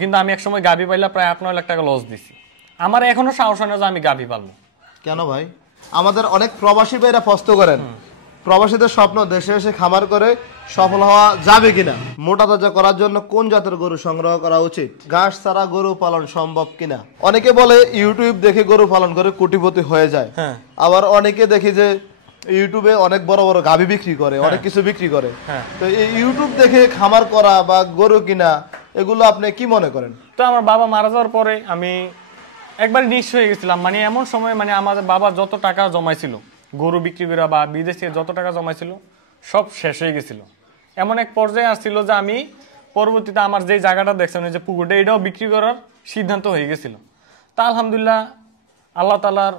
কিন্তু আমি একসময় গাভী পাইলা প্রায় 8-9 লাখ টাকা লস দিছি। আমার এখনো সাহস হয় না যে আমি গাভী পালবো। কেন ভাই? আমাদের অনেক প্রবাসী ভাইরা প্রশ্ন করেন, প্রবাসীদের স্বপ্ন দেশে এসে খামার করে সফল হওয়া যাবে কিনা, মোটা তাজা করার জন্য কোন জাতের গরু সংগ্রহ করা উচিত, ঘাস ছাড়া গরু পালন সম্ভব কিনা। অনেকে বলে ইউটিউব দেখে গরু পালন করে কোটিপতি হয়ে যায়, আবার অনেকে দেখি যে ইউটিউবে অনেক বড় বড় গাভী বিক্রি করে, অনেক কিছু বিক্রি করে। তো এই ইউটিউব দেখে খামার করা বা গরু কিনা এগুলো আপনি কি মনে করেন? তো আমার বাবা মারা যাওয়ার পরে আমি একবার নিঃস্ব হয়ে গেছিলাম। মানে এমন সময় মানে আমাদের বাবা যত টাকা জমাইছিল গরু বিক্রি করে বা বিদেশে যত টাকা জমাইছিল সব শেষ হয়ে গেছিল। এমন এক পর্যায়ে আসছিল যে আমি পরবর্তীতে আমার যে জায়গাটা দেখছেন যে পুকুরটা এটাও বিক্রি করার সিদ্ধান্ত হয়ে গেছিল। তা আলহামদুলিল্লাহ আল্লাহ তাআলার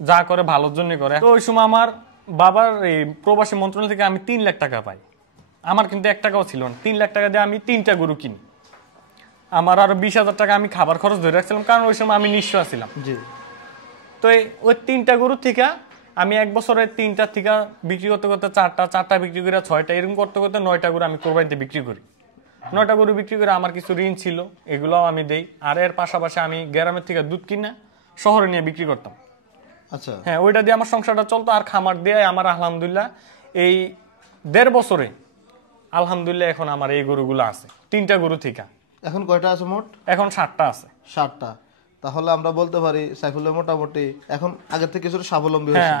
যা করে ভালোর জন্য করে। তো ওই সময় আমার বাবার এই প্রবাসী মন্ত্রণালয় থেকে আমি 3 লাখ টাকা পাই। আমার কিন্তু 1 টাকাও ছিল না। 3 লাখ টাকা দিয়ে আমি 3টা গরু কিনি। আমার আরো 20,000 টাকা আমি খাবার খরচ ধরে রাখছিলাম, কারণ ওই সময় আমি নিঃস্ব ছিলাম। তো ওই 3টা গরু থেকে আমি 1 বছরে 3টা থেকে বিক্রি করতে করতে 4টা বিক্রি করে 6টা, এরকম করতে করতে 9টা গরু আমি কোরবানিতে বিক্রি করি। 9টা গরু বিক্রি করে আমার কিছু ঋণ ছিল, এগুলোও আমি দেই। আর এর পাশাপাশি আমি গ্রামের থেকে দুধ কিনা শহরে নিয়ে বিক্রি করতাম। আচ্ছা, হ্যাঁ, ওইটা দিয়ে আমার সংসারটা চলতো। আর খামার দিয়ে আমার আলহামদুলিল্লাহ এই 1.5 বছরে আলহামদুলিল্লাহ এখন আমার এই গরুগুলো আছে 3টা গরু থেকে। এখন কয়টা আছে মোট? এখন 7টা আছে। 7টা। তাহলে আমরা বলতে পারি সাইফুল্লাহ মোটামুটি এখন আগের থেকে কিছুটা স্বাবলম্বী হয়েছে।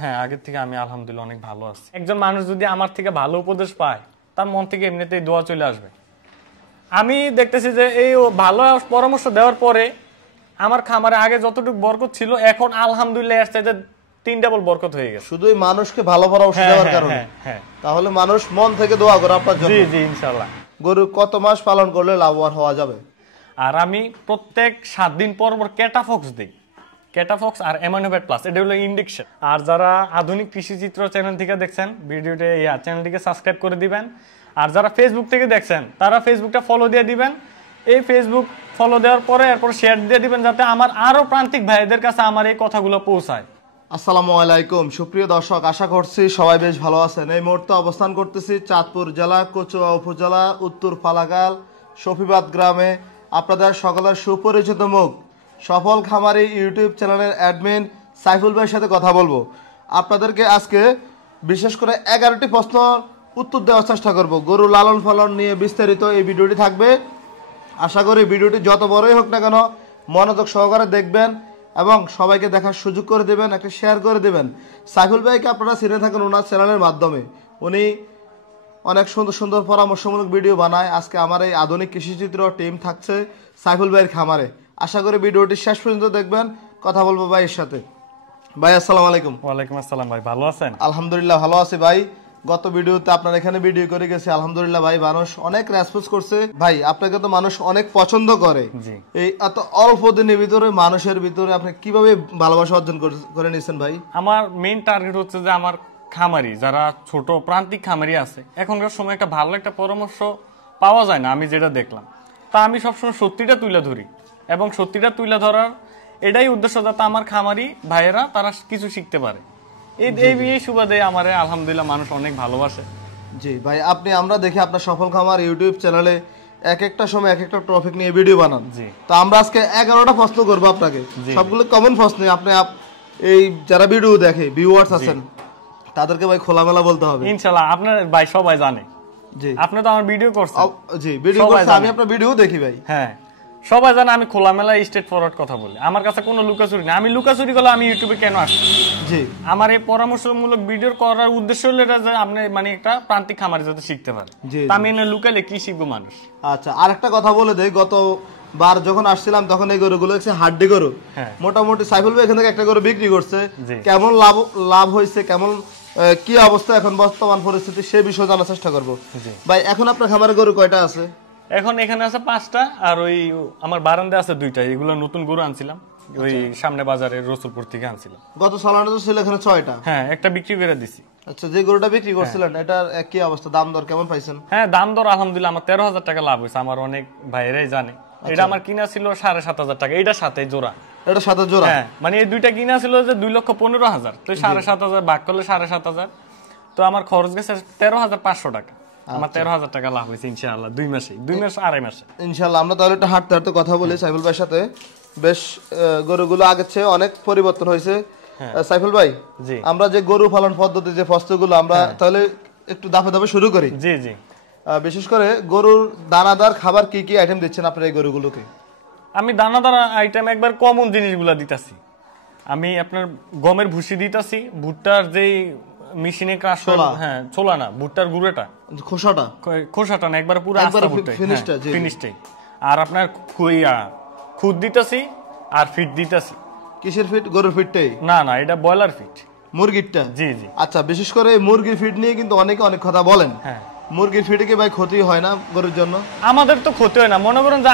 হ্যাঁ, আগের থেকে আমি আলহামদুলিল্লাহ অনেক ভালো আছি। একজন মানুষ যদি আমার থেকে ভালো উপদেশ পায় তার মন থেকে এমনিতেই দোয়া চলে আসবে। আমি দেখতেছি যে এই ভালো পরামর্শ দেওয়ার পরে আমার খামারে আগে যতটুকু বরকত ছিল এখন আলহামদুলিল্লাহ এর চাইতে 3 ডাবল বরকত হয়ে গেছে। শুধু মানুষকে ভালো পরামর্শ দেওয়ার কারণে। তাহলে মানুষ মন থেকে দোয়া করে আপনার জন্য। জি জি, ইনশাআল্লাহ। গরু কত মাস পালন করলে লাভবান হওয়া যাবে? আর আমি প্রত্যেক 7 দিন পর পর ক্যাটাফক্স দিই। ক্যাটাফক্স আর অ্যামাইনোভেট প্লাস, এটা হলো ইনজেকশন। আর যারা আধুনিক কৃষি চিত্র চ্যানেল থেকে দেখছেন ভিডিওটা, চ্যানেলটিকে সাবস্ক্রাইব করে দিবেন। আর যারা ফেসবুক থেকে দেখছেন তারা ফেসবুকটা ফলো দিয়ে দিবেন। এই ফেসবুক ফলো দেওয়ার পরে এরপর শেয়ার দিয়ে দিবেন, যাতে আমার আরো প্রান্তিক ভাইদের কাছে আমার এই কথাগুলো পৌঁছায়। আসসালামু আলাইকুম সুপ্রিয় দর্শক, আশা করছি সবাই বেশ ভালো আছেন। এই মুহূর্তে অবস্থান করতেছি চাঁদপুর জেলা কচুয়া উপজেলা উত্তর ফালাকাল শফিবাদ গ্রামে। আপনাদের সকলের সুপরিচিত মুখ সফল খামারি ইউটিউব চ্যানেলের অ্যাডমিন সাইফুল ভাইয়ের সাথে কথা বলবো। আপনাদেরকে আজকে বিশেষ করে 11টি প্রশ্ন উত্তর দেওয়ার চেষ্টা করব। গরু লালন পালন নিয়ে বিস্তারিত এই ভিডিওটি থাকবে। আশা করি ভিডিওটি যত বড়ই হোক না কেন মনোযোগ সহকারে দেখবেন এবং সবাইকে দেখার সুযোগ করে দেবেন, একটা শেয়ার করে দেবেন। সাইফুল ভাইকে আপনারা চিনে থাকেন ওনার চ্যানেলের মাধ্যমে। উনি অনেক সুন্দর সুন্দর পরামর্শমূলক ভিডিও বানায়। আজকে আমার এই আধুনিক কৃষিচিত্র টিম থাকছে সাইফুল ভাইয়ের খামারে। আশা করি ভিডিওটি শেষ পর্যন্ত দেখবেন। কথা বলবো ভাইয়ের সাথে। ভাই আসসালামু আলাইকুম। ওয়ালাইকুম আসসালাম ভাই, ভালো আছেন? আলহামদুলিল্লাহ ভালো আছি ভাই। গত ভিডিওতে আপনার এখানে ভিডিও করে গেছে, আলহামদুলিল্লাহ ভাই মানুষ অনেক রেসপন্স করছে। ভাই আপনাকে তো মানুষ অনেক পছন্দ করে। এই এত অল্প দিনের ভিতরে মানুষের ভিতরে আপনি কিভাবে ভালোবাসা অর্জন করে নিয়েছেন ভাই? আমার মেইন টার্গেট হচ্ছে যে আমার খামারি যারা ছোট প্রান্তিক খামারি আছে, এখনকার সময় একটা ভালো একটা পরামর্শ পাওয়া যায় না, আমি যেটা দেখলাম। তা আমি সবসময় সত্যিটা তুলে ধরি এবং সত্যিটা তুলে ধরার এটাই উদ্দেশ্য, যাতে আমার খামারি ভাইয়েরা তারা কিছু শিখতে পারে। এই সুবাদে আমারে আলহামদুলিল্লাহ মানুষ অনেক ভালোবাসে। জি ভাই, আমরা দেখি আপনার সফল খামার ইউটিউব চ্যানেলে এক একটা সময় এক একটা টপিক নিয়ে ভিডিও বানান। তো আমরা আজকে 11টা প্রশ্ন করবো আপনাকে, সবগুলো কমন প্রশ্ন। আপনি এই যারা ভিডিও দেখে ভিউয়ার্স আছেন তাদেরকে ভাই খোলামেলা বলতে হবে ইনশাআল্লাহ। আপনার ভাই সবাই জানে। জি, আপনি তো আমার ভিডিও করছেন। জি, ভিডিও করছেন, আমি আপনার ভিডিও দেখি ভাই। হ্যাঁ, সবাই জানে আমি খোলামেলা স্ট্রেট ফরওয়ার্ড কথা বলি। আমার কাছে কোনো লুকাচুরি না। আমি লুকাচুরি করলে আমি ইউটিউবে কেন আসি? জি, আমার এই পরামর্শমূলক ভিডিও করার উদ্দেশ্য হলো এটা যে আপনি মানে একটা প্রান্তিক খামারি যাতে শিখতে পারে। আমি এনে লুকালে কি শিখবো মানুষ? আচ্ছা, আরেকটা কথা বলে দেই, গতবার যখন আসছিলাম তখন এই গরুগুলো হচ্ছে হাড্ডি গরু। মোটামুটি সাইফুল ভাই এখান থেকে একটা গরু বিক্রি করছে, কেমন লাভ হয়েছে, কেমন কি অবস্থা এখন বর্তমান পরিস্থিতি সে বিষয়ে জানার চেষ্টা করবো। ভাই এখন আপনার খামারে গরু কয়টা আছে? এখন এখানে আছে 5টা, আর ওই আমার বারান্দা আছে 2টা। এগুলো নতুন গরু আনছিলাম ওই সামনে বাজারে রসুলপুর থেকে আনছিলাম। গত সালানে তো ছিল এখানে 6টা। হ্যাঁ, একটা বিক্রি করে দিছি। আচ্ছা, যে গরুটা বিক্রি করছিলেন এটার কি অবস্থা, দাম দর কেমন পাইছেন? হ্যাঁ, দাম দর আলহামদুলিল্লাহ আমার 13,000 টাকা লাভ হয়েছে। আমার অনেক ভাইয়েরাই জানে। এটা আমার কিনা ছিল 7,500 টাকা। এটার সাথে জোড়া, এটার সাথে জোড়া। হ্যাঁ, মানে এই 2টা কিনা ছিল যে 2,15,000। তো 7,500 ভাগ করলে 7,500। তো আমার খরচ গেছে 13,500 টাকা। আমার 13,000 টাকা লাভ হয়েছে ইনশাআল্লাহ 2 মাসে 2 মাস আড়াই মাসে। ইনশাআল্লাহ আমরা তাহলে একটু হাঁটতে হাঁটতে কথা বলি সাইফুল ভাইয়ের সাথে। বেশ গরুগুলো আগের চেয়ে অনেক পরিবর্তন হয়েছে। সাইফুল ভাই, আমরা যে গরু পালন পদ্ধতি যে প্রশ্নগুলো আমরা তাহলে একটু ধাপে ধাপে শুরু করি। জি জি। বিশেষ করে গরুর দানাদার খাবার কি কি আইটেম দিচ্ছেন আপনার এই গরুগুলোকে? আমি দানাদার আইটেম একবার কমন জিনিসগুলো দিতাছি। আমি আপনার গমের ভুসি দিতাছি, ভুট্টার যেই মেশিনে ক্রাশ করা, হ্যাঁ ছোলা না, ভুট্টার গুঁড়োটা, খোসাটা না, একবার পুরো আস্তা ভুট্টা ফিনিশটাই। আর আপনার খুদ দিতাছি আর ফিট দিতাছি। কিসের ফিট? গরুর ফিটটাই? না না, এটা ব্রয়লার ফিট, মুরগিরটা। জি জি। আচ্ছা, বিশেষ করে মুরগির ফিট নিয়ে কিন্তু অনেকে অনেক কথা বলেন। হ্যাঁ, মুরগির ফিটে কি ভাই ক্ষতি হয় না গরুর জন্য? আমাদের তো ক্ষতি হয় না। মনে করেন যে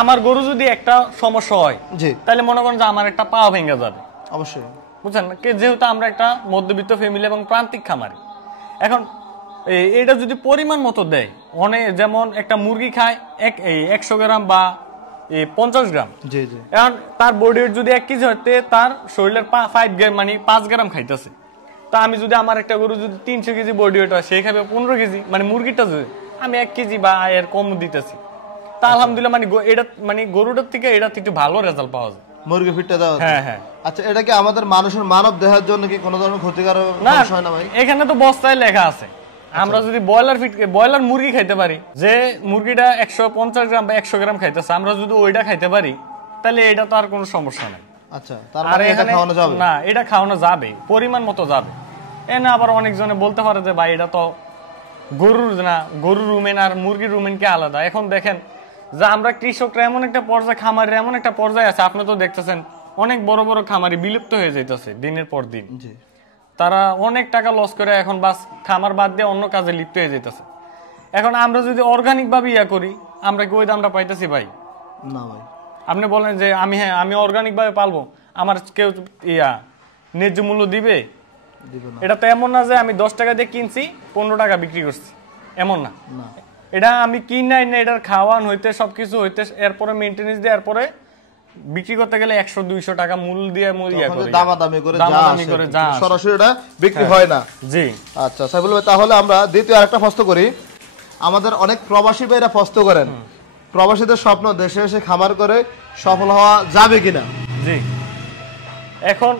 আমার গরু যদি একটা সমস্যা হয়, জি, তাহলে মনে করেন যে আমার একটা পা ভেঙে যাবে। অবশ্যই, বুঝছেন, যেহেতু আমরা একটা মধ্যবিত্ত ফ্যামিলি এবং প্রান্তিক খামারি, এখন এটা যদি পরিমাণ মতো দেয়, অনেক যেমন একটা মুরগি খায় 100 গ্রাম বা 50 গ্রাম, জি জি, এখন তার বডি ওয়েট যদি 1 কেজি হতে তার শরীরের 5 গ্রাম মানে 5 গ্রাম খাইতেছে। তা আমি যদি আমার একটা গরু যদি 300 কেজি বডি ওয়েট হয়, সে খাবে 15 কেজি, মানে মুরগিটা যদি আমি 1 কেজি বা এর কম দিতেছি, তা আলহামদুলিল্লাহ মানে এটা মানে গরুটার থেকে এটা একটু ভালো রেজাল্ট পাওয়া যায় মুরগি ফিটটা দাও। হ্যাঁ হ্যাঁ। আচ্ছা, এটা কি আমাদের মানুষের মানব দেহের জন্য কি কোনো ধরনের ক্ষতিকারক হয় না ভাই? এখানে তো বস্তায় লেখা আছে, আমরা যদি ব্রয়লার মুরগি খাইতে পারি, যে মুরগিটা 150 গ্রাম বা 100 গ্রাম খাইতেছে, আমরা যদি ওইটা খাইতে পারি, তাহলে এটা তো আর কোনো সমস্যা নাই। আচ্ছা, তার মানে এটা খাওয়ানো যাবে? না, এটা খাওয়ানো যাবে, পরিমাণ মতো যাবে। এনে আবার অনেকজনে বলতে পারে যে ভাই এটা তো গরুর না, গরুর রুমেন আর মুরগির রুমেন কি আলাদা? এখন দেখেন যে আমরা কৃষকরা এমন একটা পর্যায়ে, খামারের এমন একটা পর্যায়ে আছে, আপনি তো দেখতেছেন অনেক বড় বড় খামারি বিলুপ্ত হয়ে যাইতেছে দিনের পর দিন। তারা অনেক টাকা লস করে এখন বাস খামার বাদ দিয়ে অন্য কাজে লিপ্ত হয়ে যাইতেছে। এখন আমরা যদি অর্গানিক ভাবে করি, আমরা কি ওই দামটা পাইতেছি ভাই? না ভাই। আপনি বলেন যে আমি অর্গানিক ভাবে পালবো, আমার কেউ ন্যায্য মূল্য দিবে? এটা তো এমন না যে আমি 10 টাকা দিয়ে কিনছি 15 টাকা বিক্রি করছি, এমন না। এটা আমি কিনাই না, এটার খাওয়ান হইতে সবকিছু হইতে, এরপরে মেইনটেনেন্স দিয়ে এরপরে বিক্রি করতে গেলে 100-200 টাকা মূল্য দিয়ে দামাদামি করে যা সরাসরি এটা বিক্রি হয় না। জি। আচ্ছা সাইফুল ভাই, তাহলে আমরা দ্বিতীয় আরেকটা প্রশ্ন করি। আমাদের অনেক প্রবাসী ভাইরা প্রশ্ন করেন, প্রবাসীদের স্বপ্ন দেশে এসে খামার করে সফল হওয়া যাবে কিনা? জি। এখন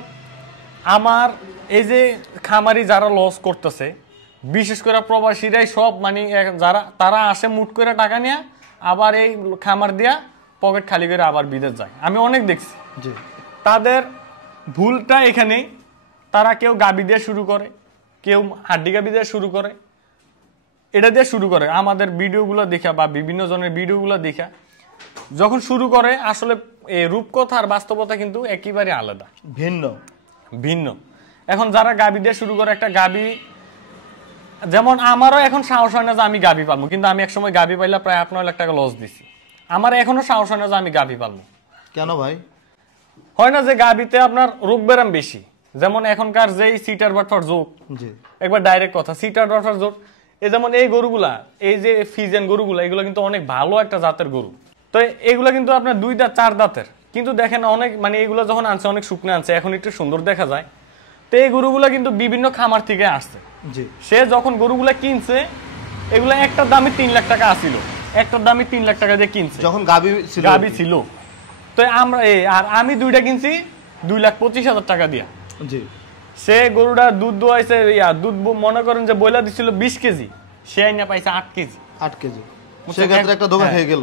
আমার এই যে খামারি যারা লস করতেছে, বিশেষ করে প্রবাসীরাই সব, মানে যারা তারা আসে মুট করে টাকা নিয়ে আবার এই খামার দিয়া পকেট খালি করে আবার বিদেশ যায়, আমি অনেক দেখছি। জি। তাদের ভুলটা এখানে, তারা কেউ গাবি দিয়ে শুরু করে, কেউ হাড্ডি গাবি দিয়ে শুরু করে, এটা দিয়ে শুরু করে। আমাদের ভিডিওগুলো দেখা বা বিভিন্ন জনের ভিডিওগুলো দেখা যখন শুরু করে, আসলে রূপকথা আর বাস্তবতা কিন্তু একেবারে আলাদা, ভিন্ন। এখন যারা গাবি দিয়ে শুরু করে, একটা গাবি, যেমন আমারও এখন সাহস হয় না যে আমি গাবি পালবো, কিন্তু আমি একসময় গাবি পাইলে প্রায় 8-9 লাখ টাকা লস দিছি। আমার এখনো সাহস হয় না যে আমি গাবি পালবো। কেন ভাই? হয় না যে গাবিতে আপনার রোগ ব্যারাম বেশি, যেমন এখনকার যেই সিটার বাটফার যোগ, একবার ডাইরেক্ট কথা, সিটার বাটফার যোগ, এই যেমন এই গরুগুলা, এই যে ফিজিয়ান গরুগুলা, এগুলো কিন্তু অনেক ভালো একটা জাতের গরু। তো এগুলা কিন্তু আপনার 2 দাঁত 4 দাঁতের, কিন্তু দেখেন অনেক, মানে এগুলো যখন আনছে অনেক শুকনো আনছে, এখন একটু সুন্দর দেখা যায়। তো এই গরুগুলা কিন্তু বিভিন্ন খামার থেকে আসছে। সে যখন গরুগুলা কিনছে, এগুলা একটার দামে 3 লাখ টাকা আসছিল, একটার দামে 3 লাখ টাকা দিয়ে কিনছে, যখন গাবি ছিল। তো আমরা আর আমি 2টা কিনছি 2,25,000 টাকা দিয়া। সে গরুটা দুধ দোয়াইছে, দুধ মনে করেন যে বইলা দিছিল 20 কেজি, সে আইনা পাইছে 8 কেজি। 8 কেজি, সেক্ষেত্রে একটা ধোকা খেয়ে গেল।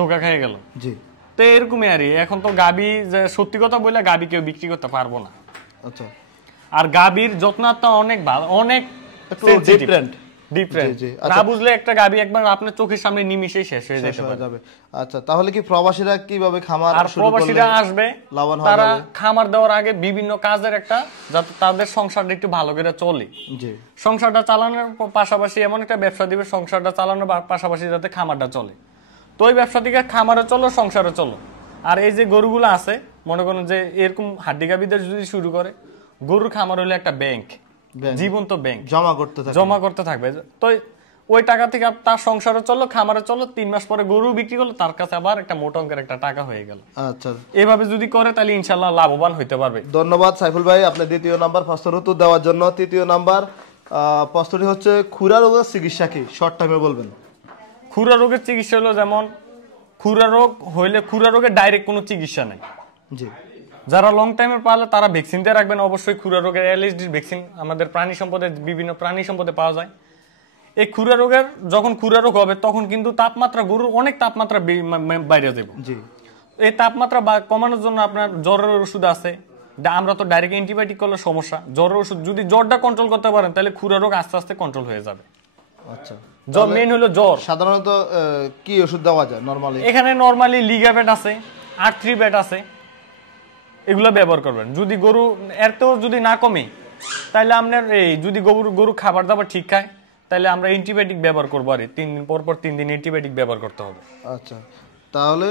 ধোকা খেয়ে গেল। জি। তো এরকমই আর এখন তো গাবি, যে সত্যি কথা বললে গাবি কেউ বিক্রি করতে পারবো না। আচ্ছা। আর গাবির যত্নটা অনেক ভালো, অনেক ডিফারেন্ট। না বুঝলে একটা গাবি একবার আপনার চোখের সামনে নিমিশেই শেষ হয়ে যাবে। আচ্ছা, তাহলে কি প্রবাসীরা কিভাবে খামার শুরু করলে? প্রবাসীরা আসবে, তারা খামার দেওয়ার আগে বিভিন্ন কাজের একটা, যাতে তাদের সংসারটা একটু ভালো করে চলে। জি। সংসারটা চালানোর পাশাপাশি এমন একটা ব্যবসা দিবে, সংসারটা চালানোর পাশাপাশি যাতে খামারটা চলে। তো ওই ব্যবসা থেকে খামারে চলো, সংসারে চলো। আর এই যে গরুগুলো আছে, মনে করেন যে এরকম হাড্ডি গাবিদের যদি শুরু করে, গরুর খামার হলে একটা ব্যাংক, জীবন্ত ব্যাংক, জমা করতে থাকবে। তো ওই টাকা থেকে তার সংসারে চললো, খামারে চললো, 3 মাস পরে গরু বিক্রি করলো, তার কাছে আবার একটা মোটা অঙ্কের একটা টাকা হয়ে গেল। আচ্ছা, এভাবে যদি করে তাহলে ইনশাআল্লাহ লাভবান হইতে পারবে। ধন্যবাদ সাইফুল ভাই, আপনি দ্বিতীয় নাম্বার প্রশ্নের উত্তর দেওয়ার জন্য। তৃতীয় নাম্বার, প্রশ্নটি হচ্ছে খুরা রোগের চিকিৎসা কি, শর্ট টাইমে বলবেন। খুরা রোগের চিকিৎসা হলো যেমন খুরা রোগ হইলে খুরা রোগের ডাইরেক্ট কোনো চিকিৎসা নেই। জি। যারা লং টাইমের পালে তারা ভ্যাকসিন দিয়ে রাখবেন অবশ্যই। খুরা রোগের এলএসডির ভ্যাকসিন আমাদের প্রাণী সম্পদে বিভিন্ন প্রাণী সম্পদে পাওয়া যায়। এই খুরা রোগের যখন খুরা রোগ হবে তখন কিন্তু তাপমাত্রা গরুর অনেক তাপমাত্রা বাইরে যাবে। জি। এই তাপমাত্রা কমানোর জন্য আপনার জ্বরের ওষুধ আছে। আমরা তো ডাইরেক্ট অ্যান্টিবায়োটিক করলে সমস্যা, জ্বরের ওষুধ যদি জ্বরটা কন্ট্রোল করতে পারেন তাহলে খুরা রোগ আস্তে আস্তে কন্ট্রোল হয়ে যাবে। আচ্ছা, জ্বর মেইন হলো জ্বর। সাধারণত কি ওষুধ দেওয়া যায় নরমালি? এখানে নরমালি লিগাবেট আছে, আর্ট্রিবেট আছে, এগুলো ব্যবহার করবেন। যদি গরু এরতেও যদি না কমে তাহলে আপনার এই যদি গরু খাবার দাবার ঠিক খায় তাহলে আমরা অ্যান্টিবায়োটিক ব্যবহার করবো। আর 3 দিন পর 3 দিন অ্যান্টিবায়োটিক ব্যবহার করতে হবে। আচ্ছা, তাহলে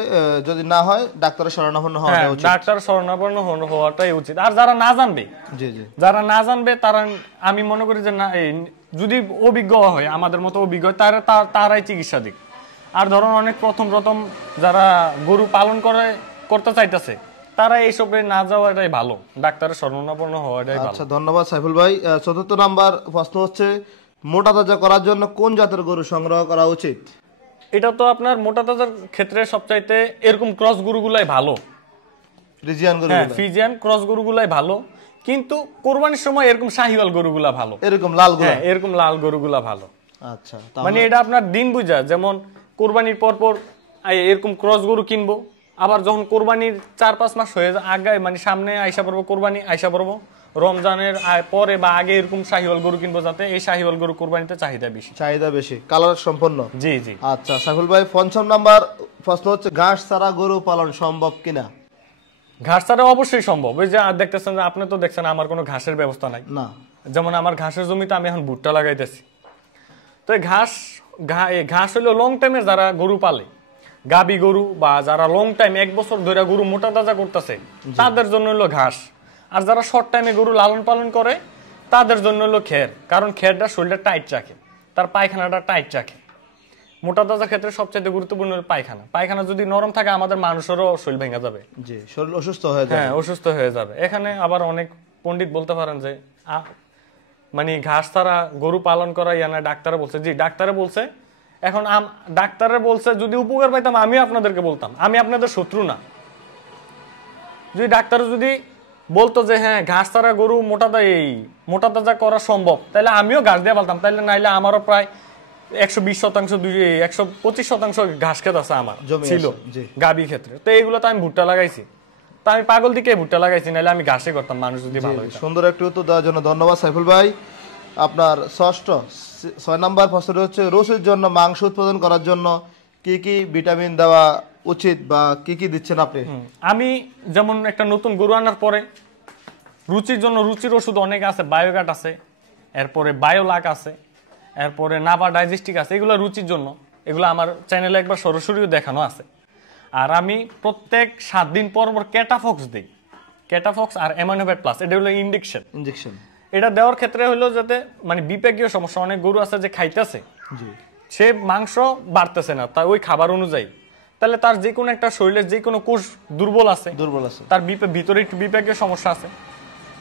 যদি না হয় ডাক্তারের শরণাপন্ন হওয়া উচিত। ডাক্তার শরণাপন্ন হওয়াটাই উচিত। আর যারা না জানবে, জি জি, যারা না জানবে তারা, আমি মনে করি যে না, যদি অভিজ্ঞ হয় আমাদের মতো অভিজ্ঞ তারাই চিকিৎসা দিক। আর ধরুন অনেক প্রথম যারা গরু পালন করতে চাইতেছে তারা এইসবে না যাওয়াটাই ভালো, ডাক্তারের শরণাপন্ন হওয়াটাই ভালো। আচ্ছা, ধন্যবাদ সাইফুল ভাই। চতুর্থ নাম্বার প্রশ্ন হচ্ছে মোটা তাজা করার জন্য কোন জাতের গরু সংগ্রহ করা উচিত? এটা তো আপনার মোটা তাজার ক্ষেত্রে সবচাইতে এরকম ক্রস গরুগুলাই ভালো, ফ্রিজিয়ান গরু, ফ্রিজিয়ান ক্রস গরুগুলাই ভালো। কিন্তু কোরবানির সময় এরকম শাহিওয়াল গরুগুলা ভালো, এরকম লাল গরু, এরকম লাল গরুগুলা ভালো। আচ্ছা, মানে এটা আপনার দিন বুঝা, যেমন কোরবানির পর এরকম ক্রস গরু কিনবো, আবার যখন কোরবানির 4-5 মাস হয়ে যায় আগে, মানে সামনে আইসা পড়বো, কোরবানি আইসা পড়বো, রমজানের পরে বা আগে এরকম শাহিওয়াল গরু কিনবো, যাতে এই শাহিওয়াল গরু কোরবানিতে চাহিদা বেশি, কালার সম্পন্ন। জি জি। আচ্ছা সাইফুল ভাই, পঞ্চম নাম্বার প্রশ্ন হচ্ছে ঘাস ছাড়া গরু পালন সম্ভব কিনা? ঘাস ছাড়া অবশ্যই সম্ভব। ওই যে দেখতেছেন, আপনি তো দেখছেন আমার কোনো ঘাসের ব্যবস্থা নাই না। যেমন আমার ঘাসের জমিতে আমি এখন ভুট্টা লাগাইতেছি। তো ঘাস হলো লং টাইমের যারা গরু পালে, গাবি গরু বা যারা লং টাইম 1 বছর ধরে গরু মোটা তাজা করতেছে তাদের জন্য হলো ঘাস। আর যারা শর্ট টাইমে গরু লালন পালন করে তাদের জন্য হলো খের, কারণ খেরটা শরীরটা টাইট রাখে, তার পায়খানাটা টাইট রাখে। মোটা তাজা ক্ষেত্রে সবচেয়ে গুরুত্বপূর্ণ হলো পায়খানা যদি নরম থাকে আমাদের মানুষেরও শরীর ভেঙে যাবে, জি, শরীর অসুস্থ হয়ে যাবে। হ্যাঁ, অসুস্থ হয়ে যাবে। এখানে আবার অনেক পণ্ডিত বলতে পারেন যে মানে ঘাস ছাড়া গরু পালন করা না, ডাক্তারে বলছে। জি, ডাক্তারে বলছে। এখন ডাক্তারে বলছে, যদি উপকার পাইতাম আমিও আপনাদেরকে বলতাম, আমি আপনাদের শত্রু না। যদি ডাক্তার যদি বলতো যে হ্যাঁ ঘাস ছাড়া গরু মোটা তাজা করা সম্ভব, তাহলে আমিও ঘাস দিয়ে পালতাম। তাহলে নাইলে আমারও প্রায় 120% 125% ঘাস ক্ষেত আছে আমার ছিল গাবি ক্ষেত্রে। তো এইগুলো তো আমি ভুট্টা লাগাইছি, তো আমি পাগল দিকে ভুট্টা লাগাইছি, নাহলে আমি ঘাসে করতাম। মানুষ যদি ভালো। সুন্দর একটু উত্তর দেওয়ার জন্য ধন্যবাদ সাইফুল ভাই। আপনার 6 নাম্বার প্রশ্নটি হচ্ছে রসুর জন্য মাংস উৎপাদন করার জন্য কি কি ভিটামিন দেওয়া উচিত বা কি কি দিচ্ছেন আপনি? আমি যেমন একটা নতুন গরু আনার পরে রুচির জন্য রুচির ওষুধ অনেক আছে, বায়োগাট আছে, এরপরে বায়োলাক আছে, এরপরে নাভা ডাইজেস্টিক আছে। এগুলো রুচির জন্য, এগুলো আমার চ্যানেলে একবার সরাসরিও দেখানো আছে। আর আমি প্রত্যেক 7 দিন পর ক্যাটাফক্স দিই, ক্যাটাফক্স আর অ্যামাইনোভেট প্লাস। এটা হলো ইনজেকশন। এটা দেওয়ার ক্ষেত্রে হলো যাতে মানে বিপাকীয় সমস্যা, অনেক গরু আছে যে খাইতেছে, সে মাংস বাড়তেছে না তাই ওই খাবার অনুযায়ী, তাহলে তার যে কোনো একটা শরীরের যে কোনো কোষ দুর্বল আছে, তার ভিতরে একটু বিপাকীয় সমস্যা আছে।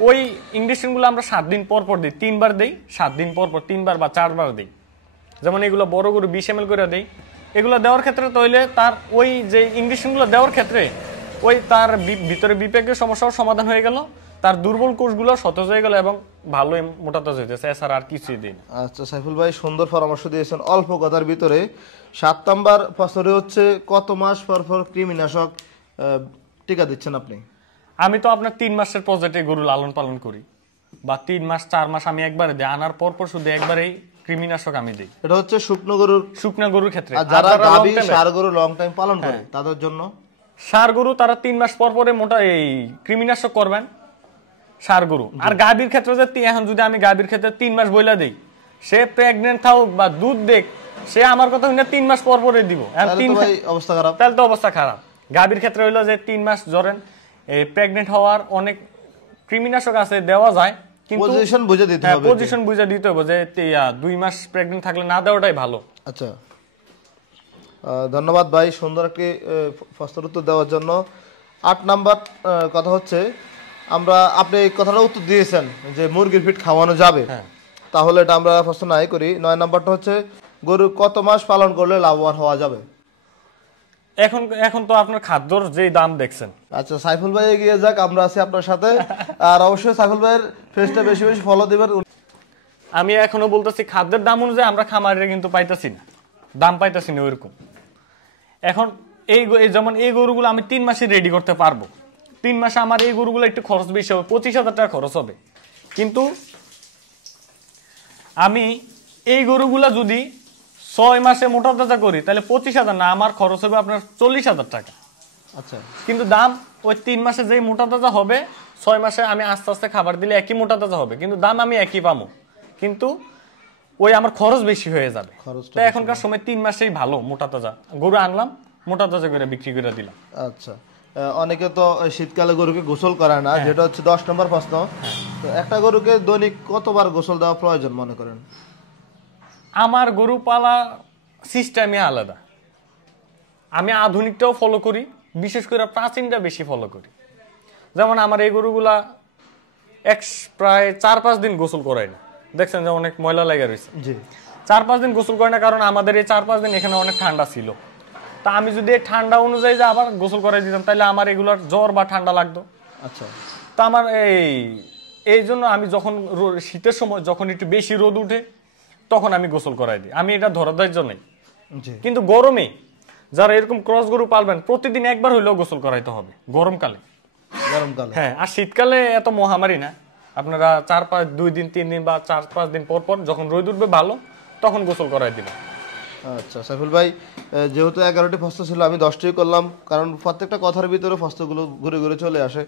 ওই ইনজেকশনগুলো আমরা 7 দিন পর দিই, 3 বার দিই, 7 দিন পর 3 বার বা 4 বার দিই। যেমন এগুলো বড় গরু 20 ml করে দিই। এগুলো দেওয়ার ক্ষেত্রে তাহলে তার ওই যে ইনজেকশনগুলো দেওয়ার ক্ষেত্রে ওই তার ভিতরে বিপাকীয় সমস্যাও সমাধান হয়ে গেল, তার দুর্বল কোষগুলো সতেজ হয়ে গেল এবং ভালো মোটা তাজা হইতেছে, এছাড়া আর কিছুই দিই না। আচ্ছা সাইফুল ভাই, সুন্দর পরামর্শ দিয়েছেন অল্প কথার ভিতরে। 7 নাম্বার প্রশ্নটি হচ্ছে কত মাস পর কৃমিনাশক টিকা দিচ্ছেন আপনি? আমি তো আপনার 3 মাসের প্রজেক্টে গরু লালন পালন করি, বা 3 মাস 4 মাস আমি একবারে দিই। আনার পর শুধু একবারেই কৃমিনাশক আমি দিই। এটা হচ্ছে শুকনো গরুর ক্ষেত্রে। আর যারা গাভী ষাঁড় গরু লং টাইম পালন করে তাদের জন্য? ষাঁড় গরু তারা 3 মাস পর মোটা এই কৃমিনাশক করবেন ষাঁড় গরু। আর গাভীর ক্ষেত্রে যে এখন যদি আমি গাভীর ক্ষেত্রে 3 মাস বইলা দিই, সে প্রেগনেন্ট থাকুক বা দুধ দেখ, সে আমার কথা শুনে 3 মাস পর দিব, তাহলে তো অবস্থা খারাপ। গাভীর ক্ষেত্রে হইলো যে 3 মাস ধরেন এই প্রেগনেন্ট হওয়ার অনেক কৃমিনাশক আছে দেওয়া যায়, কিন্তু পজিশন বুঝে দিতে হবে যে 2 মাস প্রেগনেন্ট থাকলে না দেওয়াটাই ভালো। আচ্ছা, ধন্যবাদ ভাই সুন্দর একটি প্রশ্নের উত্তর দেওয়ার জন্য। 8 নাম্বার কথা হচ্ছে, আপনি এই কথাটা উত্তর দিয়েছেন যে মুরগির ফিট খাওয়ানো যাবে, তাহলে এটা আমরা প্রশ্ন নাই করি। 9 নাম্বারটা হচ্ছে গরু কত মাস পালন করলে লাভবান হওয়া যাবে? এখন এখন তো আপনার খাদ্যর যে দাম দেখছেন। আচ্ছা সাইফুল ভাই এগিয়ে যাক, আমরা আছি আপনার সাথে। আর অবশ্যই সাইফুল ভাইয়ের পেজটা বেশি বেশি ফলো দিবেন। আমি এখনো বলতেছি খাদ্যের দাম অনুযায়ী আমরা খামারে কিন্তু পাইতেছি না, দাম পাইতেছি না ওইরকম। এখন যেমন এই গরুগুলো আমি 3 মাসে রেডি করতে পারবো। 3 মাসে আমার এই গরুগুলো একটু খরচ বেশি হবে, 25,000 টাকা খরচ হবে। কিন্তু আমি এই গরুগুলা যদি 6 মাসে মোটা তাজা করি তাহলে 25,000 না, আমার খরচ হবে আপনার 40,000 টাকা। আচ্ছা, কিন্তু দাম ওই 3 মাসে যেই মোটা তাজা হবে, 6 মাসে আমি আস্তে আস্তে খাবার দিলে একই মোটা তাজা হবে, কিন্তু দাম আমি একই পাবো, কিন্তু ওই আমার খরচ বেশি হয়ে যাবে। তো এখনকার সময় 3 মাসেই ভালো মোটা তাজা গরু আনলাম, মোটা তাজা করে বিক্রি করে দিলাম। আচ্ছা, অনেকে তো শীতকালে গরুকে গোসল করায় না, যেটা হচ্ছে 10 নম্বর প্রশ্ন। তো একটা গরুকে দৈনিক কতবার গোসল দেওয়া প্রয়োজন মনে করেন? আমার গরু পালা সিস্টেমই আলাদা। আমি আধুনিকটাও ফলো করি, বিশেষ করে প্রাচীনটা বেশি ফলো করি। যেমন আমার এই গরুগুলা প্রায় 4-5 দিন গোসল করায় না, দেখছেন যে অনেক ময়লা লেগে রয়েছে। 4-5 দিন গোসল করে না, কারণ আমাদের এই 4-5 দিন এখানে অনেক ঠান্ডা ছিল। তা আমি যদি এই ঠান্ডা অনুযায়ী যে আবার গোসল করাই দিতাম তাহলে আমার এগুলোর জ্বর বা ঠান্ডা লাগতো। আচ্ছা, তা আমার এই জন্য আমি যখন শীতের সময় যখন একটু বেশি রোদ উঠে তখন আমি গোসল করাই দিই। আমি এটা ধরার জন্য। কিন্তু গরমে যারা এরকম ক্রস গরু পালবেন প্রতিদিন একবার হইলেও গোসল করাইতে হবে গরমকালে। হ্যাঁ, আর শীতকালে এত মহামারী না, আপনারা 2 দিন 3 দিন বা 4-5 দিন পর পর যখন রোদ উঠবে ভালো তখন গোসল করাই দিবেন। আচ্ছা সাইফুল ভাই, যেহেতু 11টি প্রশ্ন ছিল আমি 10টি করলাম, কারণ প্রত্যেকটা কথার ভিতরে প্রশ্নগুলো ঘুরে ঘুরে চলে আসে।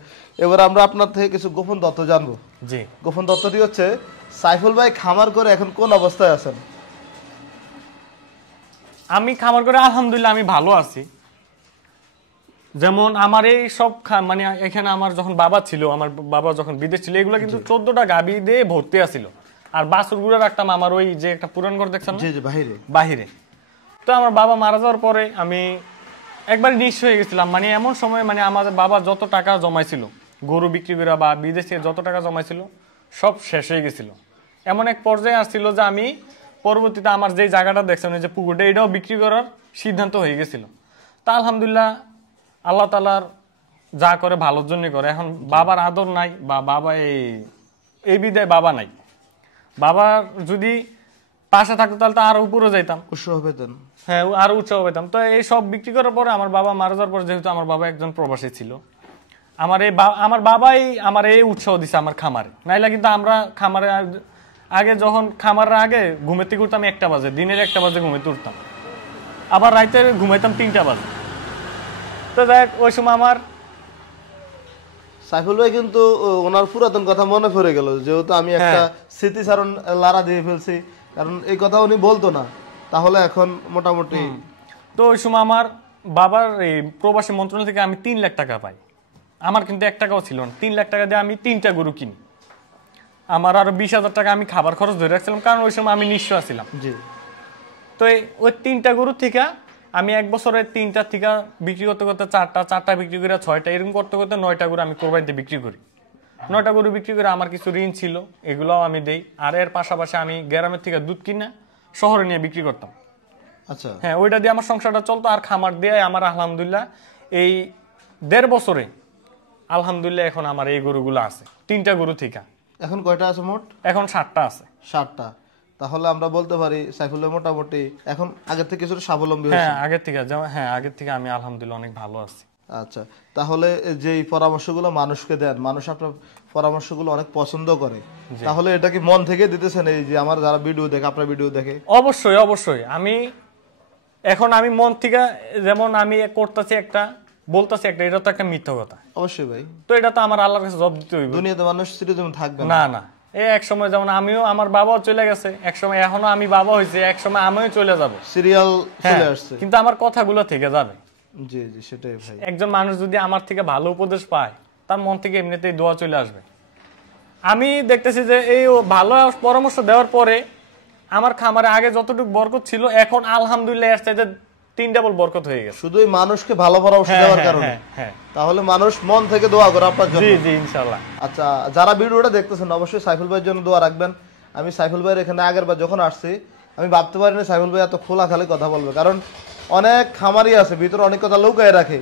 এবার আমরা আপনার থেকে কিছু গোপন তথ্য জানবো। জি, গোপন তথ্যটি হচ্ছে সাইফুল ভাই খামার করে এখন কোন অবস্থায় আছেন? আমি খামার করে আলহামদুলিল্লাহ আমি ভালো আছি। যেমন আমার এই সব মানে এখানে আমার যখন বাবা ছিল, আমার বাবা যখন বিদেশ ছিল, এগুলো কিন্তু 14টা গাভী দিয়ে ভর্তি আছিল। আর বাছুরগুলো রাখতাম আমার ওই যে একটা পুরান ঘর দেখছেন না, বাহিরে। তো আমার বাবা মারা যাওয়ার পরে আমি একবার নিঃস্ব হয়ে গেছিলাম। মানে এমন সময় মানে আমাদের বাবা যত টাকা জমাইছিল গরু বিক্রি করে বা বিদেশে যত টাকা জমাইছিল সব শেষ হয়ে গেছিল। এমন এক পর্যায়ে আসছিল যে আমি পরবর্তীতে আমার যে জায়গাটা দেখছেন যে পুকুরটা, এটাও বিক্রি করার সিদ্ধান্ত হয়ে গেছিল। তা আলহামদুলিল্লাহ আল্লাহ তাআলার যা করে ভালোর জন্য করে। এখন বাবার আদর নাই বা বাবা এই বিদায় বাবা নাই। বাবা যদি পাশে থাকতো তাহলে তো আরো উপরে যাইতাম, উৎসাহ পেতেন। হ্যাঁ, আরো উৎসাহ পেতাম। তো এই সব বিক্রি করার পরে আমার বাবা মারা যাওয়ার পর, যেহেতু আমার বাবা একজন প্রবাসী ছিল, আমার বাবাই আমার এই উৎসাহ দিছে আমার খামারে। নাইলে কিন্তু আমরা খামারে আগে যখন খামারের আগে ঘুমেতে উঠতাম 1টা বাজে, দিনের 1টা বাজে ঘুমেতে উঠতাম, আবার রাইতে ঘুমাইতাম 3টা বাজে। তো দেখ ওই সময় আমার সাইফুল ভাই কিন্তু ওনার পুরাতন কথা মনে পড়ে গেল, যেহেতু আমি একটা স্মৃতিচারণ লারা দিয়ে ফেলছি, কারণ এই কথা উনি বলতো না। তাহলে এখন মোটামুটি তো ওই সময় আমার বাবার এই প্রবাসী মন্ত্রণালয় থেকে আমি 3 লাখ টাকা পাই। আমার কিন্তু 1 টাকাও ছিল না। 3 লাখ টাকা দিয়ে আমি 3টা গরু কিনি। আমার আরো 20,000 টাকা আমি খাবার খরচ ধরে রাখছিলাম, কারণ ওই সময় আমি নিঃস্ব ছিলাম। তো ওই 3টা গরু থেকে আমি 1 বছরে 3টা থেকে বিক্রি করতে করতে 4টা বিক্রি করে 6টা, এরকম করতে করতে 9টা গরু আমি কোরবানিতে বিক্রি করি। 9টা গরু বিক্রি করে আমার কিছু ঋণ ছিল, এগুলোও আমি দেই। আর এর পাশাপাশি আমি গ্রামের থেকে দুধ কিনা শহরে নিয়ে বিক্রি করতাম। আচ্ছা, হ্যাঁ, ওইটা দিয়ে আমার সংসারটা চলতো। আর খামার দিয়ে আমার আলহামদুলিল্লাহ এই 1.5 বছরে আলহামদুলিল্লাহ এখন আমার এই গরুগুলো আছে 3টা গরু থেকে। এখন কয়টা আছে মোট? এখন 7টা আছে। 7টা। তাহলে আমরা বলতে পারি সাইফুল ভাই মোটামুটি এখন আগের থেকে কিছুটা স্বাবলম্বী হয়েছে। হ্যাঁ, আগের থেকে আমি আলহামদুলিল্লাহ অনেক ভালো আছি। আচ্ছা, তাহলে যে পরামর্শগুলো মানুষকে দেন, মানুষ আপনার পরামর্শগুলো অনেক পছন্দ করে, তাহলে এটা কি মন থেকে দিতেছেন? এই যে আমার যারা ভিডিও দেখে, আপনার ভিডিও দেখে, অবশ্যই অবশ্যই আমি মন থেকে, যেমন আমি করতেছি একটা, বলতেছি একটা, এটা তো একটা মিথ্যা কথা। অবশ্যই ভাই, তো এটা তো আমার আল্লাহর কাছে জবাব দিতে হইবে। দুনিয়াতে মানুষ চিরজীবন থাকবে না। না, এই এক সময় যেমন আমিও, আমার বাবাও চলে গেছে, এক সময় এখনো আমি বাবা হইছে, এক সময় আমিও চলে যাব, সিরিয়াল চলে আসছে, কিন্তু আমার কথাগুলো থেকে যাবে। জি জি, সেটাই ভাই। একজন মানুষ যদি আমার থেকে ভালো উপদেশ পায়, তার মন থেকে এমনিতেই দোয়া চলে আসবে। আমি দেখতেছি যে এই ভালো পরামর্শ দেওয়ার পরে আমার খামারে আগে যতটুকু বরকত ছিল, এখন আলহামদুলিল্লাহ এর চাইতে 3 ডাবল বরকত হয়ে গেছে। শুধু মানুষকে ভালো পরামর্শ দেওয়ার কারণে। তাহলে মানুষ মন থেকে দোয়া করে আপনার জন্য। জি জি, ইনশাআল্লাহ। আচ্ছা, যারা ভিডিওটা দেখতেছেন অবশ্যই সাইফুল ভাইয়ের জন্য দোয়া রাখবেন। আমি সাইফুল ভাইয়ের এখানে আগের বার যখন আসছি আমি ভাবতে পারিনি সাইফুল ভাই এত খোলা খালি কথা বলবে, কারণ অনেক খামারি আছে ভিতরে অনেক কথা লুকায় রাখে,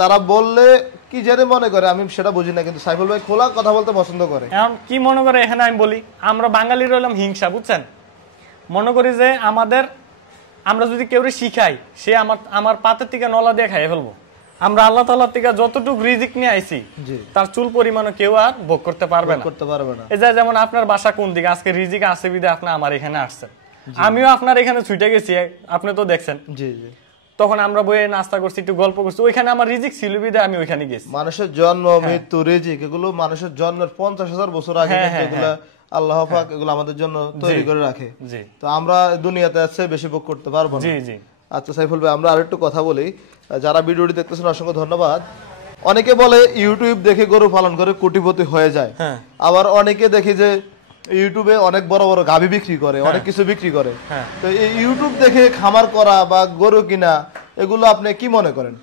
তারা বললে কি জেনে মনে করে আমি সেটা বুঝি না, কিন্তু সাইফুল ভাই খোলা কথা বলতে পছন্দ করে। এখন কি মনে করে এখানে আমি বলি, আমরা বাঙালির হলাম হিংসা, বুঝছেন? মনে করি যে আমরা যদি কেউ শিখাই সে আমার পাতের থেকে নলা দিয়ে খাইয়ে ফেলবো। আমরা আল্লাহ তাআলার থেকে যতটুকু রিজিক নিয়ে আইছি তার চুল পরিমাণও কেউ আর ভোগ করতে পারবে না। এই যেমন আপনার বাসা কোন দিকে, আজকে রিজিক আছে বিদে আপনি আমার এখানে আসছেন, আমিও আপনার এখানে ছুটে গেছি, আপনি তো দেখছেন। তখন আমরা বইয়ে নাস্তা করছি, একটু গল্প করছি, ওইখানে আমার রিজিক ছিল বিদে আমি ওইখানে গেছি। মানুষের জন্ম মৃত্যু রিজিক এগুলো মানুষের জন্মের 50,000 বছর আগে এগুলো আল্লাহ পাক এগুলো আমাদের জন্য তৈরি করে রাখে, তো আমরা দুনিয়াতে আছে বেশি ভোগ করতে পারবো না। আচ্ছা সাইফুল ভাই, আমরা আরেকটু কথা বলি, যারা ভিডিওটি দেখতেছেন অসংখ্য ধন্যবাদ। অনেকে বলে ইউটিউব দেখে গরু পালন করে কোটিপতি হয়ে যায়, আবার অনেকে দেখি যে ইউটিউবে অনেক বড় বড় গাভী বিক্রি করে, অনেক কিছু বিক্রি করে, তো এই ইউটিউব দেখে খামার করা বা গরু কিনা এগুলো আপনি কি মনে করেন?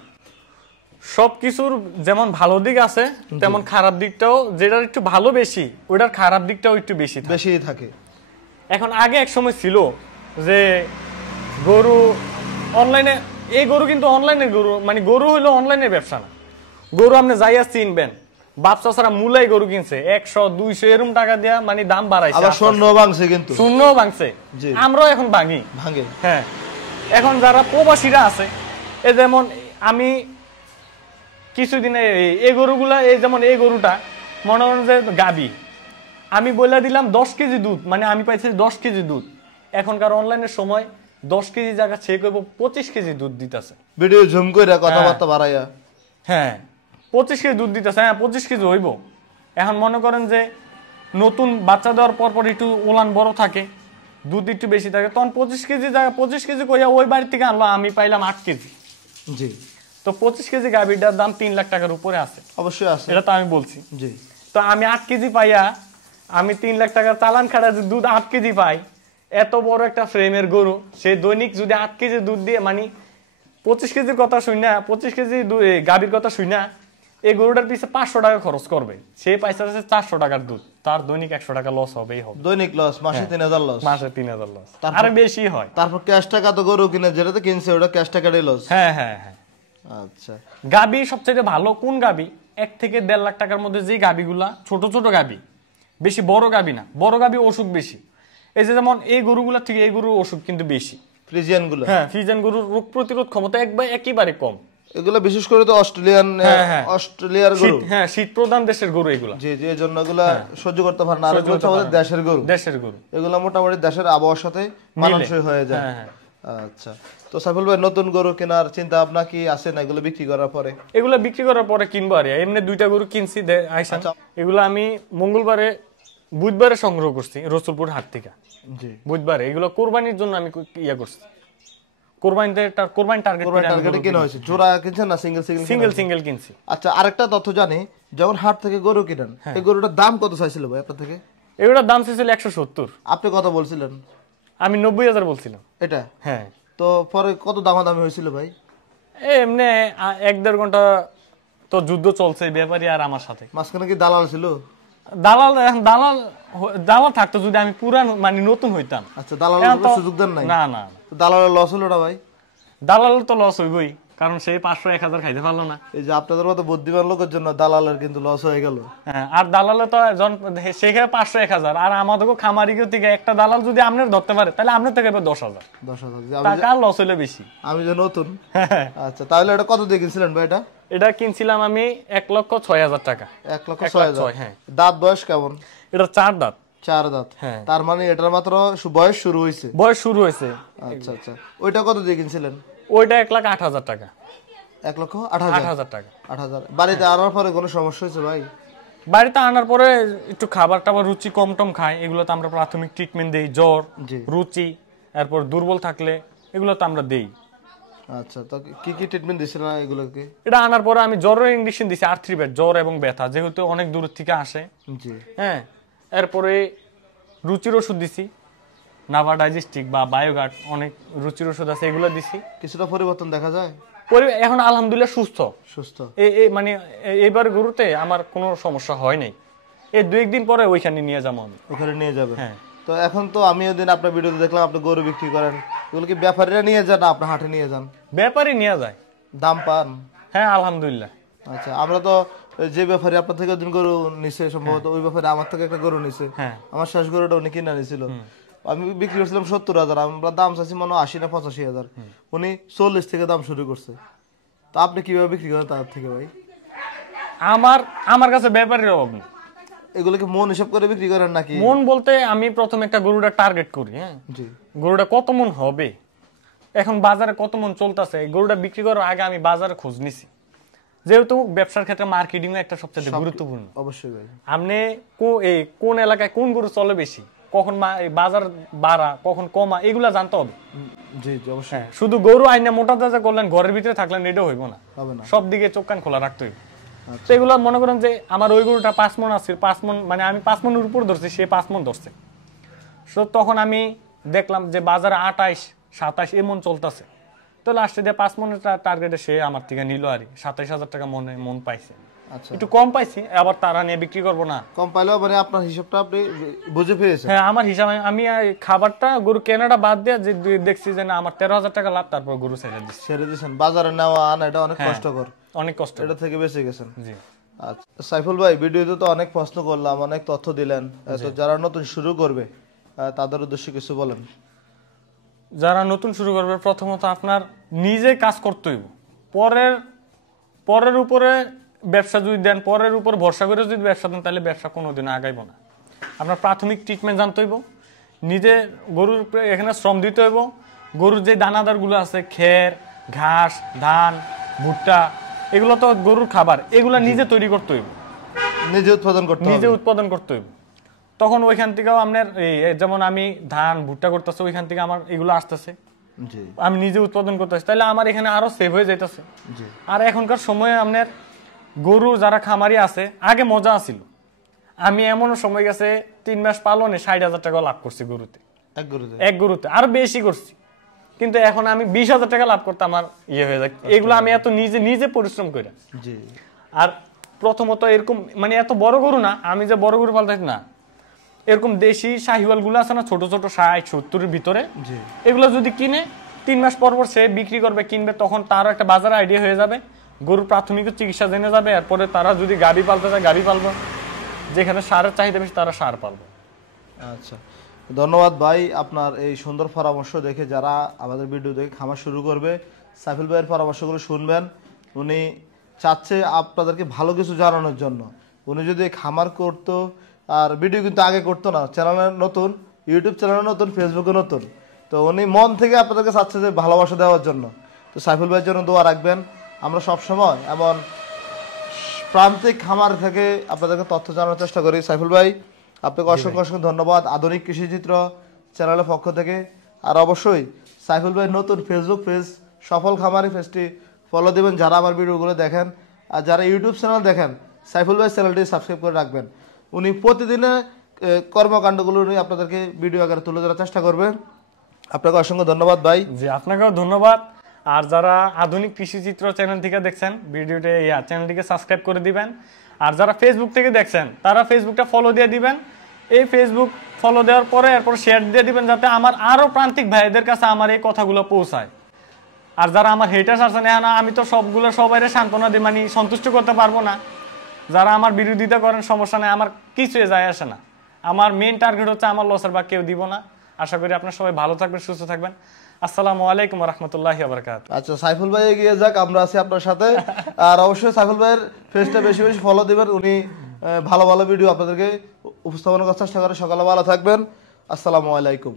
সবকিছুর যেমন ভালো দিক আছে তেমন খারাপ দিকটাও, যেটার একটু ভালো বেশি ওটার খারাপ দিকটাও একটু বেশি থাকে। এখন আগে এক সময় ছিল যে গরু অনলাইনে, এই গরু কিন্তু অনলাইনের গরু, মানে গরু হইলো অনলাইনের ব্যবসা না, গরু আপনি যাইয়া চিনবেন, বাপসা ছাড়া মূলাই গরু কিনছে 100 200 এরকম টাকা দিয়া, মানে দাম বাড়াইছে, আবার শূন্য ভাঙছে, কিন্তু শূন্যও ভাঙছে, আমরাও এখন ভাঙে। হ্যাঁ, এখন যারা প্রবাসীরা আছে, এই যেমন আমি কিছুদিন এই গরুগুলা, এই যেমন এই গরুটা মনে করেন যে গাবি, আমি বলে দিলাম 10 কেজি দুধ, মানে আমি পাইছি 10 কেজি দুধ, এখনকার অনলাইনের সময় 10 কেজি জায়গা চেক করবো 25 কেজি দুধ দিতেছে, ভিডিও জুম করে কথাবার্তা বাড়াইয়া। হ্যাঁ 25 কেজি দুধ দিতেছে, হ্যাঁ 25 কেজি হইব। এখন মনে করেন যে নতুন বাচ্চা দেওয়ার পর পর একটু ওলান বড় থাকে, দুধ একটু বেশি থাকে, তখন 25 কেজি জায়গা 25 কেজি কইয়া ওই বাড়ি থেকে আনলো, আমি পাইলাম 8 কেজি। জি, তো 25 কেজি গাভীটার দাম 3 লাখ টাকার উপরে আছে, অবশ্যই আছে, এটা তো আমি বলছি। জি, তো আমি 8 কেজি পাইয়া, আমি 3 লাখ টাকার চালান খাটা যে দুধ 8 কেজি পাই, এত বড় একটা ফ্রেমের গরু, সে দৈনিক যদি 8 কেজি দুধ দিয়ে, মানে 25 কেজির কথা শুই না, 25 কেজি গাভীর কথা শুই না, এই গরুটার পিছে 500 টাকা খরচ করবে, সে পয়সা আছে 400 টাকার দুধ, তার দৈনিক 100 টাকা লস হবেই হবে, দৈনিক লস, মাসে 3000 লস, মাসে 3000 লস, আরে বেশি হয়। তারপর ক্যাশ টাকা তো গরু কিনে যেটাতে কিনছে ওটা ক্যাশ টাকারই লস। হ্যাঁ হ্যাঁ হ্যাঁ। আচ্ছা, গাবি সবচেয়ে ভালো কোন গাবি? 1 থেকে 1.5 লাখ টাকার মধ্যে যে গাবিগুলা, ছোট ছোট গাবি, বেশি বড় গাবি না, বড় গাবি অসুখ বেশি, এই যে যেমন এই গরুগুলা থেকে এই গরুর অসুখ কিন্তু বেশি, ফ্রিজিয়ান গুলো। হ্যাঁ, ফ্রিজিয়ান গরুর রোগ প্রতিরোধ ক্ষমতা একেবারে কম, এগুলো বিশেষ করে তো অস্ট্রেলিয়ার গরু, হ্যাঁ শীত প্রধান দেশের গরু এগুলা, জি জি, এই জন্য এগুলা সহ্য করতে পারে না, আর এগুলো আমাদের দেশের গরু, এগুলা মোটামুটি দেশের আবহাওয়ার সাথে মানানসই হয়ে যায়। আচ্ছা, তো সাইফুল ভাই নতুন গরু কেনার চিন্তা ভাবনা কি আছে না এগুলো বিক্রি করার পরে? এগুলো বিক্রি করার পরে কিনবো, আর এমনি 2টা গরু কিনছি আইসা, এগুলো আমি বুধবারে সংগ্রহ করছি রসুলপুর হাট থেকে, জি বুধবারে, এগুলো কোরবানির জন্য আমি ইয়া করছি, কোরবানি টার্গেটে কিনা হয়েছে। জোড়া কিনছেন না সিঙ্গেল কিনছি? আচ্ছা, আরেকটা তথ্য জানি, যখন হাট থেকে গরু কিনেন এই গরুটার দাম কত চাইছিল ভাই আপনার থেকে? এগুলোর দাম চাইছিল 170, আপনি কত বলছিলেন? আমি 90,000 বলছিলাম। এটা? হ্যাঁ। তো পরে কত দামাদামি হয়েছিল ভাই? এমনি 1-1.5 ঘন্টা তো যুদ্ধ চলছে ব্যাপারী আর আমার সাথে। মাঝখানে কি দালাল ছিল? দালাল থাকতো যদি আমি পুরান মানে নতুন হইতাম। আচ্ছা, দালালের সুযোগ দেন নাই? না না, দালালের লস হলো না ভাই? দালালের তো লস হইবই, কারণ সে 500-1000 খাইতে পারলো না। এই যে আপনাদের মতো বুদ্ধিমান লোকের জন্য দালালের কিন্তু লস হয়ে গেল। হ্যাঁ, আর দালালে তো সেখানে 500-1000, আর আমাদেরকে খামারিকে থেকে একটা দালাল যদি আপনার ধরতে পারে তাহলে আপনার থেকে 10,000 টাকা লস হইলে বেশি। আমি যে নতুন। আচ্ছা, তাহলে এটা কত দিয়ে কিনছিলেন ভাই? এটা কিনছিলাম আমি 1,06,000 টাকা। 1,06,000? হ্যাঁ। দাঁত বয়স কেমন? এটা 4 দাঁত। 4 দাঁত? হ্যাঁ। তার মানে এটার মাত্র বয়স শুরু হয়েছে? বয়স শুরু হয়েছে। আচ্ছা আচ্ছা, ওইটা কত দিয়ে কিনছিলেন? ওইটা 1,08,000 টাকা। 1,08,000 টাকা। 8,000। বাড়িতে আনার পরে কোনো সমস্যা হয়েছে ভাই? বাড়িতে আনার পরে একটু খাবার টাবার রুচি কম টম খায়, এগুলো তো আমরা প্রাথমিক ট্রিটমেন্ট দেই। জ্বর, রুচি, এরপর দুর্বল থাকলে এগুলো তো আমরা দেই। আচ্ছা, তো কি কি ট্রিটমেন্ট দিছিলেন এগুলোকে? এটা আনার পরে আমি জ্বরের ইনজেকশন দিছি, আর্থ্রিবেট, জ্বর এবং ব্যথা যেহেতু অনেক দূর থেকে আসে। জি। হ্যাঁ, এরপরে রুচির ওষুধ দিছি, নাভা ডাইজেস্টিক বা বায়োগার্ড, অনেক রুচির ওষুধ আছে, এগুলো দিছি। কিছুটা পরিবর্তন দেখা যায় এখন? আলহামদুলিল্লাহ সুস্থ। মানে এইবার গরুতে আমার কোনো সমস্যা হয় নাই। এই 2-1 দিন পরে ওইখানে নিয়ে যাবো আমি। ওখানে নিয়ে যাবে? হ্যাঁ। তো এখন তো আমি ওদিন আপনার ভিডিওতে দেখলাম আপনি গরু বিক্রি করেন, এগুলো কি ব্যাপারীরা নিয়ে যান না আপনার হাটে নিয়ে যান? ব্যাপারই নিয়ে যায়। দাম পান? হ্যাঁ আলহামদুলিল্লাহ। আচ্ছা, আমরা তো যে ব্যাপারী আপনার থেকে ওদিন গরু নিছে সম্ভবত ওই ব্যাপারে আমার থেকে একটা গরু নিছে, আমার শেষ গরুটা উনি কিনে নিছিল, আমি বিক্রি করছিলাম 70,000, আমরা দাম চাইছি মনে হয় 80 না 85,000, উনি 40 থেকে দাম শুরু করছে। তো আপনি কিভাবে বিক্রি করেন তার থেকে ভাই? আমার কাছে ব্যাপারীর অভাব নেই। এগুলো কি মন হিসাব করে বিক্রি করেন নাকি? মন বলতে আমি প্রথমে একটা গরুটা টার্গেট করি। হ্যাঁ, গরুটা কত মন হবে, এখন বাজারে কত মন চলতেছে, গরুটা বিক্রি করার আগে আমি বাজারে খোঁজ নিছি, যেহেতু ব্যবসার ক্ষেত্রে মার্কেটিং একটা সবচেয়ে গুরুত্বপূর্ণ। অবশ্যই ভাই, আপনি কোন এলাকায় কোন গরু চলে বেশি, কখন বাজার বাড়া কখন কমা, এগুলা জানতে হবে। জি জি অবশ্যই। শুধু গরু আইনা মোটা তাজা করলেন, ঘরের ভিতরে থাকলেন, এটা হইব না, সব দিকে চোখ কান খোলা রাখতে হইব। তো এগুলা মনে করেন যে আমার ওই গরুটা 5 মন আছে, 5 মন মানে আমি 5 মনের উপর ধরছি, সে 5 মন ধরছে। তখন আমি দেখলাম যে বাজারে 28-27 এমন চলতেছে, তো লাস্টে দিয়ে 5 মনের টার্গেটে সে আমার থেকে নিল আর 27,000 টাকা মন পাইছে। আচ্ছা, একটু কম পাইছি, আবার তারা নিয়ে বিক্রি করবো না, কম পাইলেও মানে আপনার হিসাবটা আপনি বুঝে পেয়েছেন। হ্যাঁ, আমার হিসাবে আমি খাবারটা গরু কেনাটা বাদ দিয়ে যে দেখছি যে না আমার 13,000 টাকা লাভ, তারপর গরু ছেড়ে দিয়েছেন। বাজারে নেওয়া আনা এটা অনেক কষ্টকর, অনেক কষ্ট, এটা থেকে বেঁচে গেছেন। জি। আচ্ছা সাইফুল ভাই, ভিডিওতে তো অনেক প্রশ্ন করলাম, অনেক তথ্য দিলেন, তো যারা নতুন শুরু করবে তাদের উদ্দেশ্যে কিছু বলেন। যারা নতুন শুরু করবে, প্রথমত আপনার নিজে কাজ করতে হইব। পরের উপরে ব্যবসা যদি দেন, পরের উপর ভরসা করে যদি ব্যবসা দেন, তাহলে ব্যবসা কোনোদিন আগাইব না। আপনার প্রাথমিক ট্রিটমেন্ট জানতে হইব, নিজে গরুর এখানে শ্রম দিতে হইব। গরুর যে দানাদারগুলো আছে, খের, ঘাস, ধান, ভুট্টা, এগুলো তো গরুর খাবার, এগুলো নিজে তৈরি করতে হইব, নিজে উৎপাদন করতে হইব। তখন ওইখান থেকেও আপনার যেমন আমি ধান ভুট্টা করতেছি, ওইখান থেকে আমার এগুলো আসতেছে, আমি নিজে উৎপাদন করতেছি, তাহলে আমার এখানে আরো সেভ হয়ে যাইতেছে। আর এখনকার সময়ে আপনার গরু যারা খামারি আছে, আগে মজা আছিল, আমি এমন সময় গেছে 3 মাস পালনে 60,000 টাকা লাভ করছি গরুতে, এক গরুতে, আরো বেশি করছি, কিন্তু এখন আমি 20,000 টাকা লাভ করতে আমার হয়ে যায়। এগুলো আমি এত নিজে পরিশ্রম করে। আর প্রথমত এরকম মানে এত বড় গরু না, আমি যে বড় গরু পালতে না, এরকম দেশি শাহিওয়াল গুলো আছে না, ছোট ছোট 60-70-এর ভিতরে, এগুলো যদি কিনে 3 মাস পর সে বিক্রি করবে, কিনবে, তখন তারও একটা বাজার আইডিয়া হয়ে যাবে, গরুর প্রাথমিক চিকিৎসা জেনে যাবে। এরপরে তারা যদি গাড়ি পালতে চায় গাড়ি পালবে, যেখানে সারের চাহিদা বেশি তারা সার পালবে। আচ্ছা, ধন্যবাদ ভাই আপনার এই সুন্দর পরামর্শ দেখে যারা আমাদের ভিডিও দেখে খামার শুরু করবে, সাইফুল ভাইয়ের পরামর্শগুলো শুনবেন। উনি চাচ্ছে আপনাদেরকে ভালো কিছু জানানোর জন্য। উনি যদি খামার করতো, আর ভিডিও কিন্তু আগে করতো না, চ্যানেলে নতুন, ইউটিউব চ্যানেলে নতুন, ফেসবুকে নতুন, তো উনি মন থেকে আপনাদেরকে চাচ্ছে যে ভালোবাসা দেওয়ার জন্য। তো সাইফুল ভাইয়ের জন্য দোয়া রাখবেন। আমরা সবসময় এমন প্রান্তিক খামার থেকে আপনাদেরকে তথ্য জানানোর চেষ্টা করি। সাইফুল ভাই, আপনাকে অসংখ্য ধন্যবাদ আধুনিক কৃষিচিত্র চ্যানেলের পক্ষ থেকে। আর অবশ্যই সাইফুল ভাই নতুন ফেসবুক পেজ সফল খামারি পেজটি ফলো দিবেন যারা আমার ভিডিওগুলো দেখেন, আর যারা ইউটিউব চ্যানেল দেখেন সাইফুল ভাই চ্যানেলটি সাবস্ক্রাইব করে রাখবেন। উনি প্রতিদিনের কর্মকাণ্ডগুলো উনি আপনাদেরকে ভিডিও আকারে তুলে ধরার চেষ্টা করবেন। আপনাকে অসংখ্য ধন্যবাদ ভাই। জি, আপনাকেও ধন্যবাদ। আর যারা আধুনিক কৃষিচিত্র চ্যানেল থেকে দেখছেন ভিডিওটি, চ্যানেলটিকে সাবস্ক্রাইব করে দিবেন। আর যারা ফেসবুক থেকে দেখছেন তারা ফেসবুকটা ফলো দিয়ে দিবেন। এই ফেসবুক ফলো দেওয়ার পরে এরপর শেয়ার দিয়ে দিবেন, যাতে আমার আরো প্রান্তিক ভাইদের কাছে আমার এই কথাগুলো পৌঁছায়। আর যারা আমার হেটার্স আছেন, আমি তো সবাই সান্ত্বনা দিই, মানে সন্তুষ্ট করতে পারবো না। যারা আমার বিরোধিতা করেন সমস্যা নেই, আমার কিছুই যায় আসে না। আমার মেইন টার্গেট হচ্ছে আমার লসের ভাগ কেউ দিব না। আশা করি আপনারা সবাই ভালো থাকবেন, সুস্থ থাকবেন। আসসালামু আলাইকুম ওয়া রাহমাতুল্লাহি ওয়া বারাকাতুহু। আচ্ছা সাইফুল ভাই এগিয়ে যাক, আমরা আছি আপনার সাথে। আর অবশ্যই সাইফুল ভাইয়ের পেজটা বেশি বেশি ফলো দিবেন, উনি ভালো ভালো ভিডিও আপনাদেরকে উপস্থাপন করার চেষ্টা করে। সকালে ভালো থাকবেন। আসসালামু আলাইকুম।